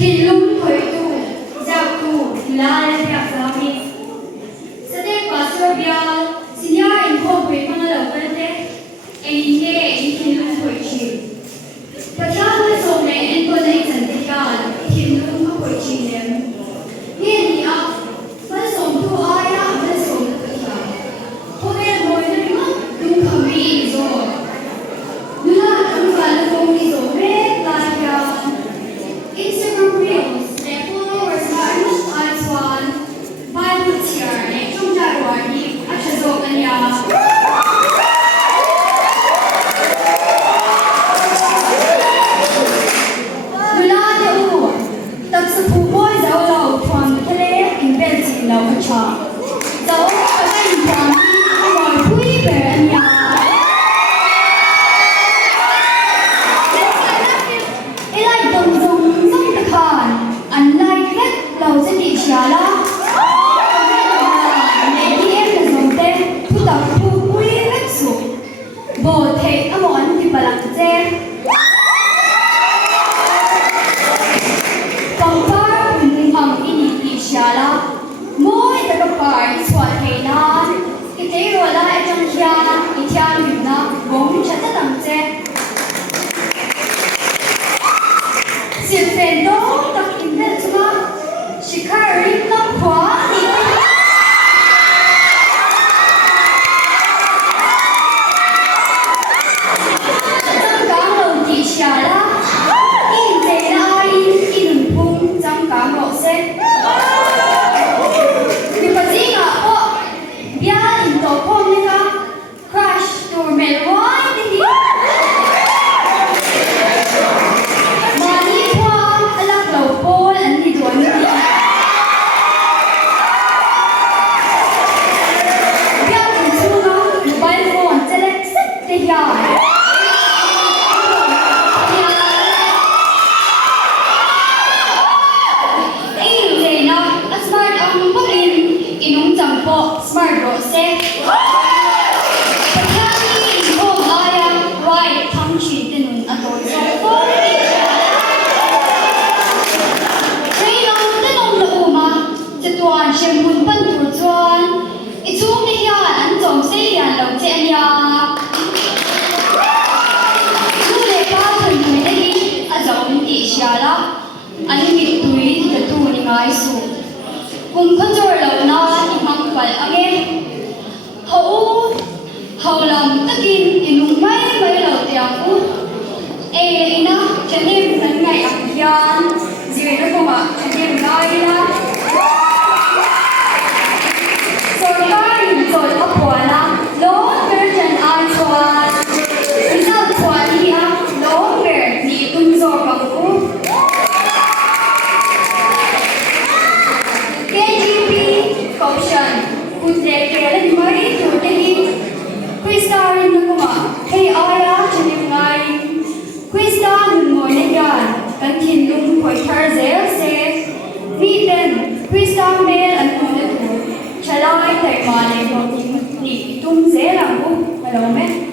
Thiên lung khởi tu, giao tu, la lên việc giáo mi. Sa te pastor bial, sinya in ho pui pang lo kan te. Ei ne ei thiên lung khởi chi. Patha mai so ne en ko nei chan te kan, thiên lung ko khởi chi nem. Nghe ni a, mai so tu aya, mai so tu ta. Ho ne moi ne ma, lung kham ri zo. Nula ang kan ko ni zo re ta ya. Instagram Reels, their followers are almost as one. Bible tier, they come down one, at the zone and ya. Nula de u, tập sự phụ bôi dấu lầu thuần cái lễ in bên gì lầu ở chợ. Dấu ở đây thuần, ngồi quý về anh ya. Lâu sẽ đi xả lá. Nên đi em là dùng tên, thu tập thu quý hết sụp. Bộ thể ấm ổn thì bà lặng chê. Phòng phá bình hầm đi xả lá. Mỗi ta có phải xoa thầy nà. Cái tế rồi là em trong kia, ý thiên hình nà, bóng chắc tất lặng chê. Diệp phèn đó, ta kìm hết chứ mà. She carried the body. Trong cá lầu thì xả lá. In thế là in bung trong cá ngộ xếp. Nhưng mà gì ngạ ô. Bia in tổ phong như ca. Crash tour mệt quá đi đi. Mà đi qua lắc lầu bố anh đi đuổi đi. Smart bro say Patani in home aya right thang chi tinun atoi so ko Train on tinong lo uma Chatuan shampoo pan tu chuan Ichum ni hian an chom sei lian lo che ania Nu le pa thun thun ni a zong ti shala Ani mi tui ta tu ni ngai su Cùng con trôi lâu na thì mong phải ở nghe hậu lòng tất kinh thì đúng mấy lâu tiếng út ê na chân em dẫn ngày ăn gian gì nó không ạ chân em nói na rồi rồi ấp quả na lố về chân ai choan bây giờ choan đi á lố về đi tung rồi bằng út Caution, kudre kailan mai tutehi. Krista rin na kuma, hey aya chanim ngai. Krista nun mo na yan, kan kinlung koi tarzel se. Miten, Krista mel an mo na tu. Chalay tay malay mo ni tung se lang ko. Hello me.